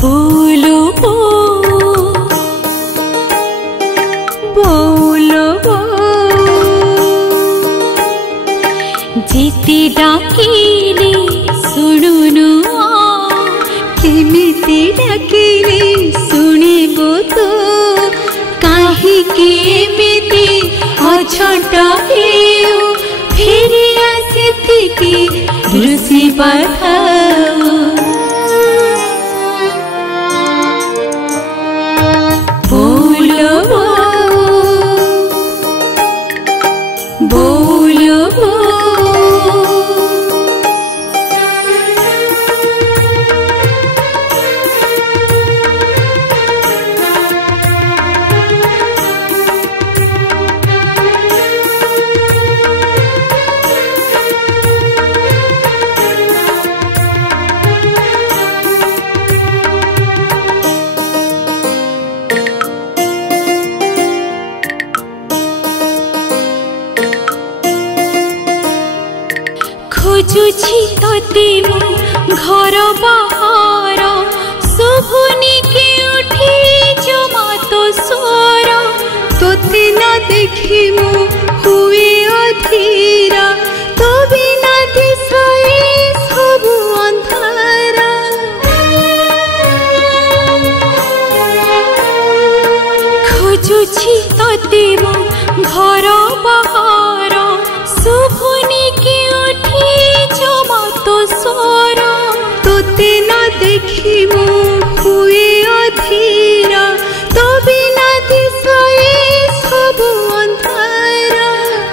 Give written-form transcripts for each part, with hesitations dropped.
बोलो बोलो जीती डाकिले शुणुनु केमिति डाकिले शुणिबो तो काहीकि एमिति अछट हेउ फेरि आसितिकि रुसी बधाऊ बोलो बोलो खोजुछि तोते मो घर बाहर शुभुनी के उठी जमा तो स्वर तोते न देखी मो हुए अधीरा तो बिना दिशाए सबु अंधारा खोजुछि तोते मो घर बाहर शुभुनी के स्वर तोते न देखी मो हुए अधीरा तो बिना दिशाए सबु अंधारा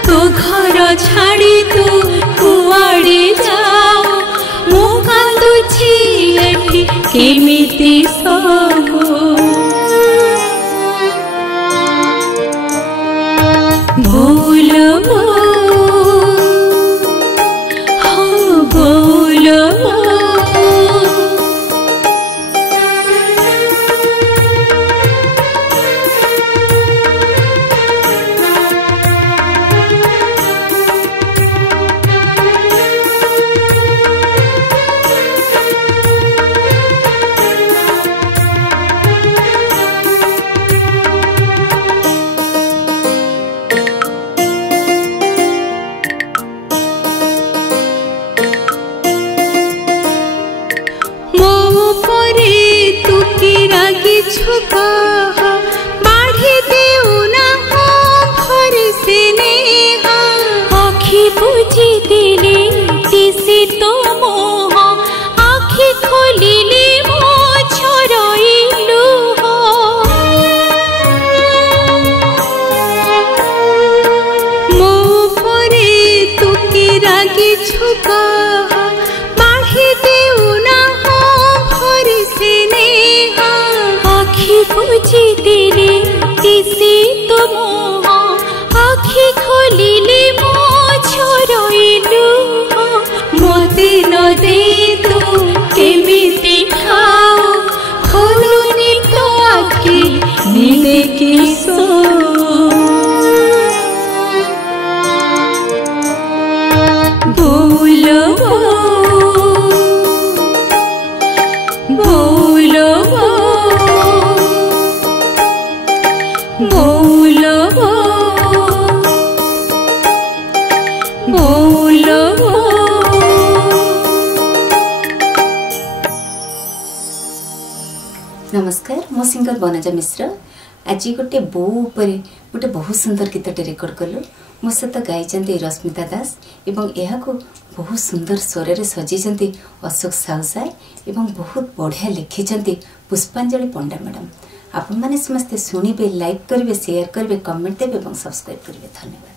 तो घर छाड़ी तू कुआड़े जाओ मो कांदुछि एठी केमिति सहु बोलो बाढ़ी देउना भर से नेहा आखि बुझी दिले दिसे तो मोह आखि खोलिले मो छोरइलु मो परे तू की रागी छुका बाढ़ी देउना भर से नेहा बुझी दिले दिसे तो मोह आखि खोलिले मो छोरइलु मोते न दे तू केमिति खाओ खोलुनी तो आखि नीले किसो बोलो बोलो बोलो बोलो नमस्कार मो सिंगर बनजा मिश्र आज गोटे बो उपरे गोटे बहुत सुंदर गीतटे रेकर्ड कलु मो सहित गाई रश्मिता दास एवं यह बहुत सुंदर स्वर में सजाई अशोक साहुसाय एवं बहुत बढ़िया लिखिं पुष्पांजलि पंडा मैडम आपण मैंने समस्ते शुणिबे लाइक करेंगे शेयर करेंगे कमेंट देवे और सब्सक्राइब करेंगे। धन्यवाद।